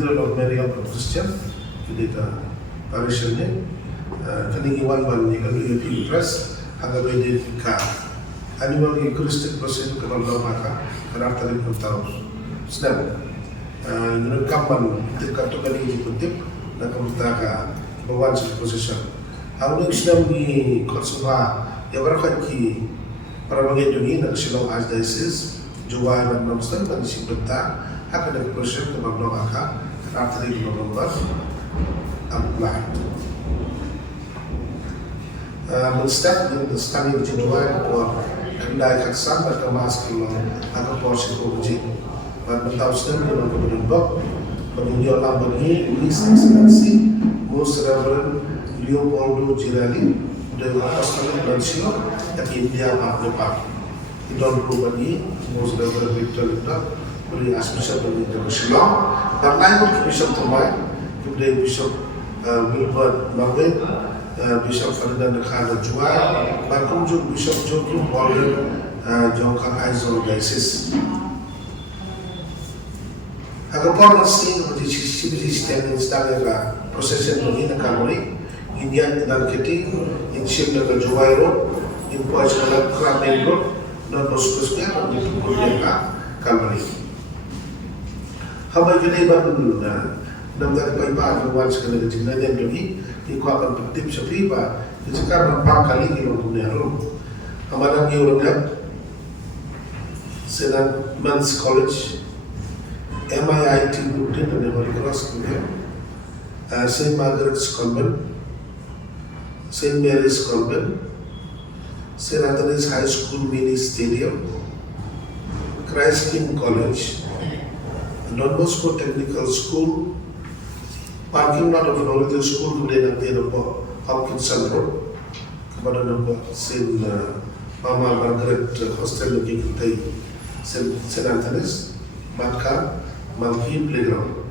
Cathedral of Mary of Christian, kita parisnya, kini iwan ban ni kalau ia press, agak beda ka. Animal Christian proses kalau dah maka, kerana tadi pun tahu. Sedang, ini kapan dekat tu kali ini penting, nak kita bawa satu proses. Awalnya sedang di konsumen, ya berkat ki para bagian ini nak silau archdiocese, jual dan nomor dan si benda akan ada proses untuk menggunakan kerana tadi November apply. Menstart dengan standing jual atau kendai kaksan atau masuk atau porsi kunci. Bentau sedang dengan kemudian bab menunjuk bagi His Excellency Most Reverend Leopoldo Girelli dari Apostolic Nuncio yang India Depan. Idon bagi Most Reverend Victor Linda dari Archbishop dari Shillong dan lain Bishop Tomai kemudian Bishop Wilbert Marvin, Bishop Ferdinand Khada Juai, bahkan juga Bishop Joaquim Walden Jongkang Aizol Diocese. Agar porsi menjadi sistem instan yang prosesnya begini kamari, India dan Keti, Inship dan Juai Road, Inpuas dan Kramen Road, dan Boskusnya dan Kemudian kamari. Hamai kini baru nam dari paipa keluar sekali kecil dan demi ikuatan tertib sepipa sekarang 4 kali kilo punya rum amalan Euronet Senat Men's College MIIT Brooklyn dan Holy Cross kemudian Saint Margaret's Convent Saint Mary's Convent Saint Anthony's High School Mini Stadium Christ King College Don Bosco Technical School, parking lot of religious school kemudian nanti nampak Hopkinson Road kepada nampak Saint Mama Margaret Hostel lagi kita Saint Anthony's, Matka, Malki Playground.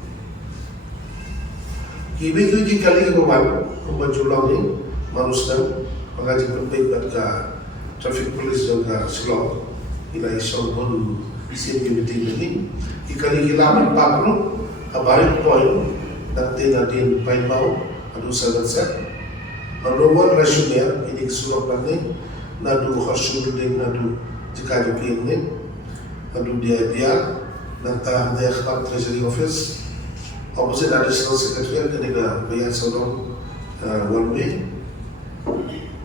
Kini kali kemudian julang ni manusia mengaji penting pada traffic police juga Shillong ila isong pun same committee ini ikali kilaman pakno abarin point nanti nadin pain mau adu sahabat set nomor rasional ini kesulap nanti nadu khasud ding nadu jika jokin ni adu dia nanta dia khab treasury office opposite additional secretary ketika bayar sorong one way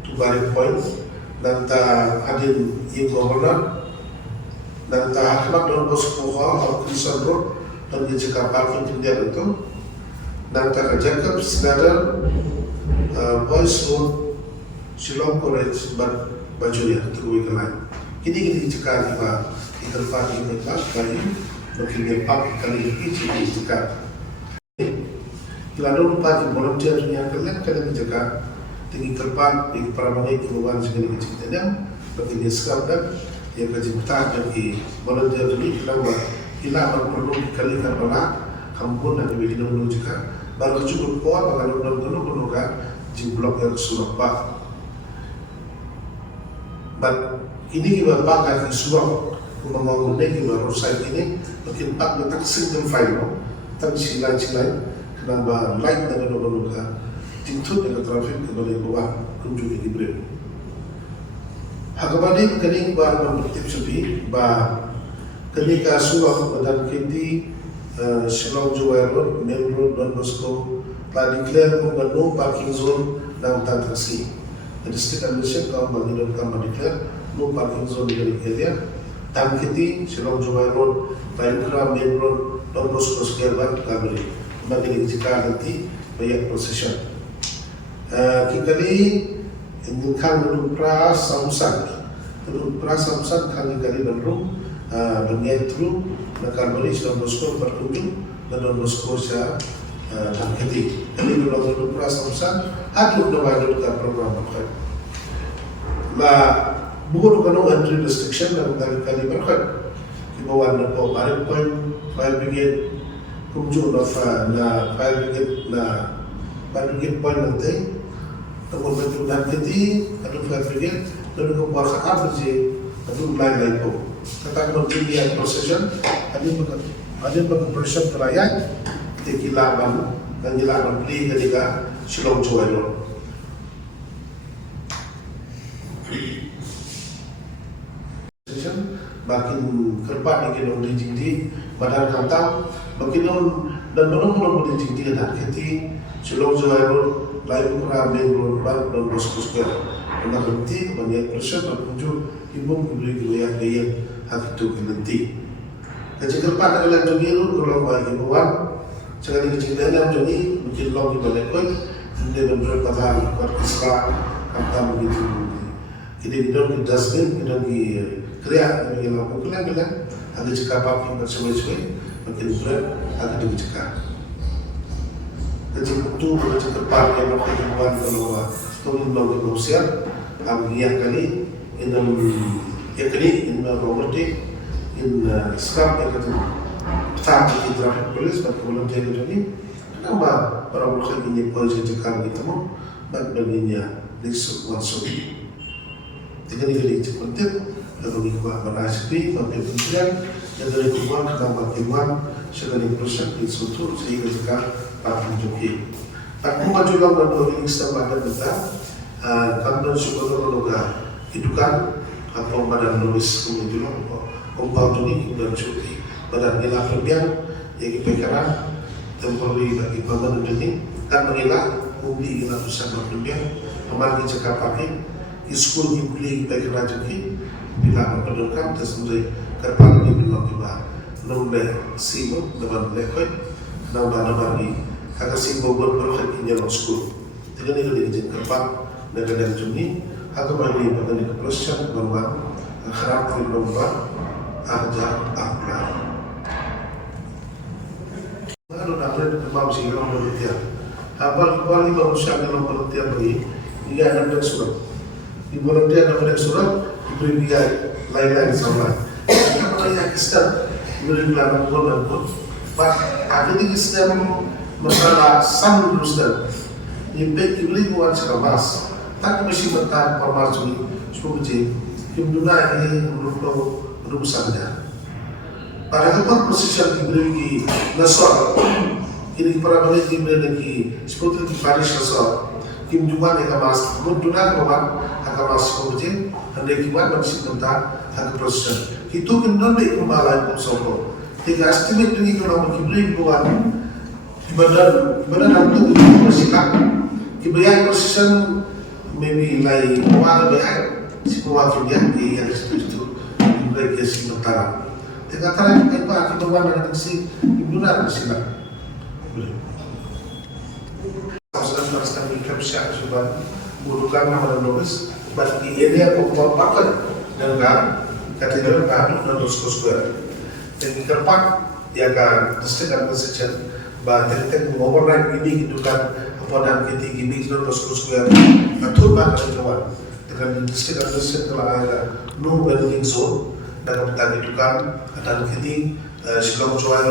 to barin point nanta adin ibu governor dan tahap Don Bosco Hall, Christian Road, dan di Jakarta parking dia itu, dan tak Jacob Slater, Boys Road, Shillong College, Bajuya, itu lain. Kini Jakarta di tempat ini bagi mungkin park kali ini di Jakarta. Kalau dulu parking volunteer yang kalian di Jakarta, tinggi tempat di Pramani keluar segala ceritanya, bagi dia sekarang yang kejimtaan dari volunteer ini kita perlu dikalikan pada kampung dan diberi menuju kan baru cukup kuat kalau benar-benar kan di blok yang Surabaya. Dan ini kita pakai di Surabaya membangun ini baru saya ini mungkin pak letak single file tapi silain kenapa lain dengan benar-benar kan tintu dengan trafik kembali keluar kunjungi diberi. Hakabadi kening bar mempertip sepi ba ketika suah dan kiti Shillong Juai Road, Main Road, Don Bosco telah declare no parking zone dalam taksi. The district administration kaum bagi dan kaum declare no parking zone di area. Dan kiti Shillong Juai Road, Baikra, Main Road, Don Bosco Square Bar kabel. Bagi jika nanti banyak procession. Kikali ini kan menurut prasamsan kami kali baru menyetru nakal Malaysia Don Bosco berkunjung dan Don Bosco saya dan keti ini menurut prasamsan ada dua program berkait. Lah bukan entry restriction dan kali berkait kibawaan na po paling fire brigade kunjung na fire brigade na point nanti. Namun betul dan keti atau fire lalu keluar apa sih atau lain po. Katakan begini yang procession, ada proses kelayan tekilaban dan jilaban beli ketika Shillong Joy makin kerpat ikin di jingdi badan kantang makin dan belum di jingdi dan keti Shillong Joy lain pernah menggulung dan bos-bos ke nanti banyak persen muncul ibu beri yang dia hati tu nanti kecil kerpat adalah jogiru kalau bagi ibuan sekali kecil dalam jogi mungkin long di balik pun dia beberapa tahun berkisah kata begitu ini kita di dustbin kita di kriak bagi lampu kelang ada cekap apa bersama-sama makin berat ada dicekap kecil itu kecil kerpat yang makin ibuan kalau tunggu long di usia yang kali inam yakni in Robert in Islam yang kata saat di traffic police pada volunteer ini kenapa para mereka ini polisi cekal kita mau baginya risuk masuk dengan ini cepat lalu kita berhasil sampai tujuan dan dari kubuan kita bagaimana segala proses disutur sehingga jika tak mencukupi tak maju dalam dan Islam ada kita kantor suka hidupan atau badan nulis kemudian kompau ini dan cuti badan nilai kerjaan yang dipikirkan temporary bagi bangunan ini kan mengelak publik kita susah berkerjaan kemarin kita pakai school publik dipikirkan juga bila memperlukan tersebut kerpan ini belum tiba nomor sibuk dengan lekoi nomor bagi agar sibuk berkerja di school dengan ini jadi kerpan negara Juni atau bagi pada kepolisian bahwa karakter bahwa ada apa? Kalau nak ada demam sih orang berhentian. Abang kembali manusia dalam berhentian bagi dia ada surat. Di berhentian ada surat diberi dia lain-lain sama. Kalau yang Islam diberi belakang pun dan pun. Ada di Islam masalah sam Islam. Yang diberi buat ceramah. Tak mesti bertahan permasalahan seperti himduna ini menurut rumusnya. Pada tempat posisi yang diberi nasar, ini para balik diberi lagi seperti di Paris nasar. Himduna yang kamas, himduna kamas seperti anda kibat masih bertahan hak proses. Itu kena dikembalikan bersama. Tiga estimate ini kalau diberi buat ibadah untuk bersikap diberi proses maybe like one behind semua kerja yang itu mereka sementara. Tengah taraf apa kita buat dengan si benar sila. Asal asal kita bisa sebab bukan nama nulis, tapi ini aku mau pakai dengan kategori baru dan square. Dan kerpat ya kan disediakan section bahwa kita overnight ini gitu kan dan kita gini kita terus square atur banget kawan dengan industri telah ada no building zone dan kita hidupkan dan kita Shillong Joy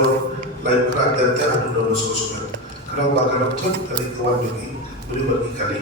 lain kerak dan ada terus square kalau bakal betul dari kawan beri kali